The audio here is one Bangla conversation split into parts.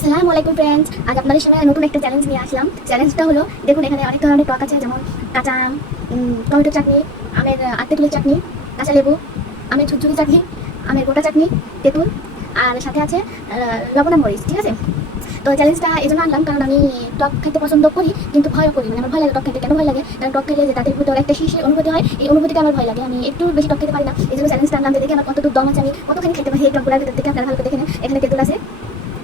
আসসালামু আলাইকুম ফ্রেন্ডস আজ আপনাদের সামনে নতুন একটা চ্যালেঞ্জ নিয়ে আসলাম। চ্যালেঞ্জটা হলো, দেখুন, এখানে অনেক ধরনের টক আছে, যেমন কাঁচা আম টমেটো চাটনি, আমের আত্তে তুলের চাটনি, কাঁচা লেবু, আমের ঝুরঝুরি চাটনি, আমের গোটা চাটনি, তেঁতুল, আর সাথে আছে লবণা মরিচ, ঠিক আছে? তো চ্যালেঞ্জটা এই জন্য আনলাম, কারণ আমি টক খেতে পছন্দ করি, কিন্তু ভয়ও করি মানে আমার ভয় লাগে টক খেতে। কেন ভয় লাগে? কারণ টক খেলে যে দাঁতের ভিতরে একটা শিশির অনুভূতি হয়, এই অনুভূতিটা আমার ভয় লাগে। আমি একটু বেশি টক খেতে পারি না, এই জন্য চ্যালেঞ্জটা আনলাম। যে দেখি আমার কতটুকু দম আছে, আমি কতখানি খেতে পারি এই টকগুলোর ভিতর থেকে, আপনারা ভালো করে দেখে। এখানে তেঁতুল আছে,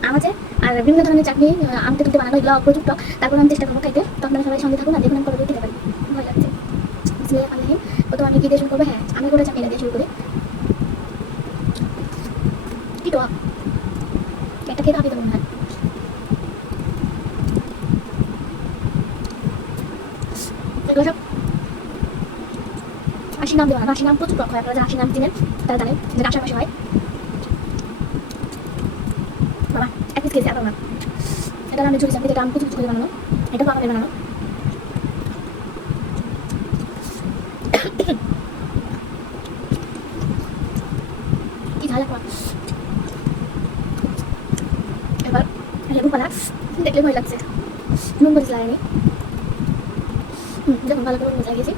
আম আছে আর বিভিন্ন ধরনের চাটনি আহ, আম তেঁতুলতে বানানো এগুলো টক তারপর আমি চেষ্টা করব খাইতে। তো আপনারা সবাই সঙ্গে থাকুন আর দেখুন আমি কতটুকু খেতে পারি ভয় লাগছে। প্রথম আমি কি দিয়ে শুরু করব হ্যাঁ আমি করে চাটনি দিয়ে শুরু করি। কি টক একটা খেতে হবে তো মনে হয়। আশি নাম দেওয়া আশি নাম প্রচুর টক আপনারা যারা আশি নাম চিনেন তারা জানেন যেটা আষাঢ় হয়। বাবা। খেয়েছি আবার এটা আমি ঝুড়ি চাকরি যেটা আমি কুচু কুচু বানানো। এটা তো বানানো। কি ঝাল এখন? এবার লেবু পালা। দেখলে ভয় লাগছে। নুন মরিচ হুম, দেখুন, ভালো করে মজা গেছি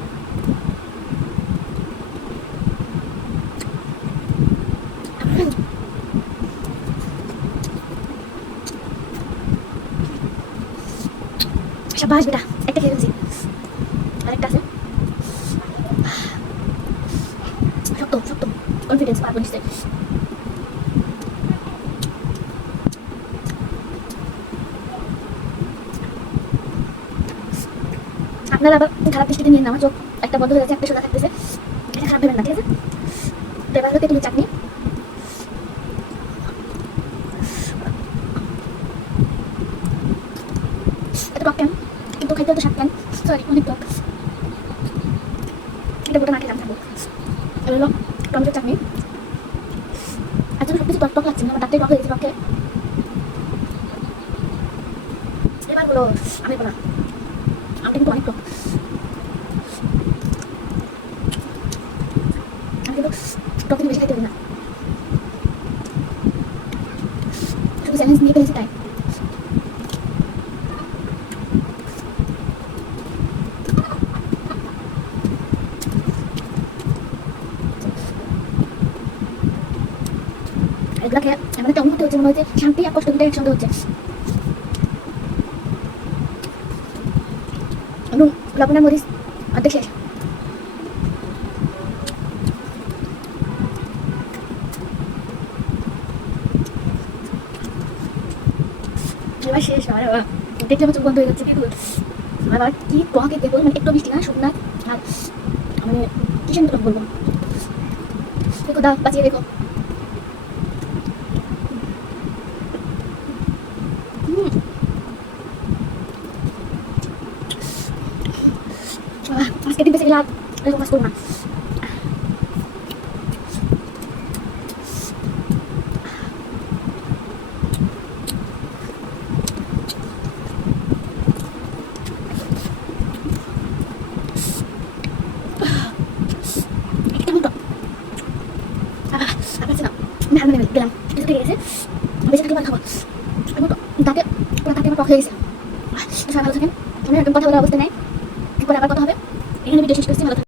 সাবাস নিশ্চয় আপনারা আবার খারাপ দৃষ্টিতে নিয়ে না চোখ। একটা বন্ধ হয়ে যাচ্ছে একটা সোজা থাকতেছে। এটা খারাপ ভেবেন না, ঠিক আছে? তো এবার হলো, তেঁতুলের চাটনি এত টক কিন্তু খাইতে তো স্বাদ কেন সরি অনেক টক এটা গোটা না খেলাম থাকব এবার হলো টমেটো চাটনি। আজকে সব কিছু টক টক না আমার দাঁতটাই টক হয়ে গেছে টকে এবার হলো আমি বলা আমটা কিন্তু অনেক টক। আমি কিন্তু টক বেশি খাইতে পারি না। শুধু চ্যালেঞ্জ নিয়ে ফেলেছি তাই। এগুলো খেয়ে এমন একটা অনুভূতি হচ্ছে মনে হচ্ছে শান্তি আর কষ্ট দুটো একসঙ্গে হচ্ছে। নুন লবণের মরিচ অর্ধেক শেষ। দেখলে বন্ধ হয়ে যাচ্ছে কিন্তু আবার কি টকে দেবো? মানে একটু মিষ্টি না, শুকনা মানে কিসের টক বলব? দেখো দা বাঁচিয়ে দেখো আর পারছি না আমি হার মানে গেলাম কিছু থেকে গেছে বেশি থাকলে খাব টক, দাঁতে পুরো দাঁতে আমার টক হয়ে গেছে সবাই ভালো থাকেন আমি একদম কথা বলার অবস্থা নেই পরে আবার কথা হবে এখানে ভিডিও শেষ করছি ভালো থাকবেন।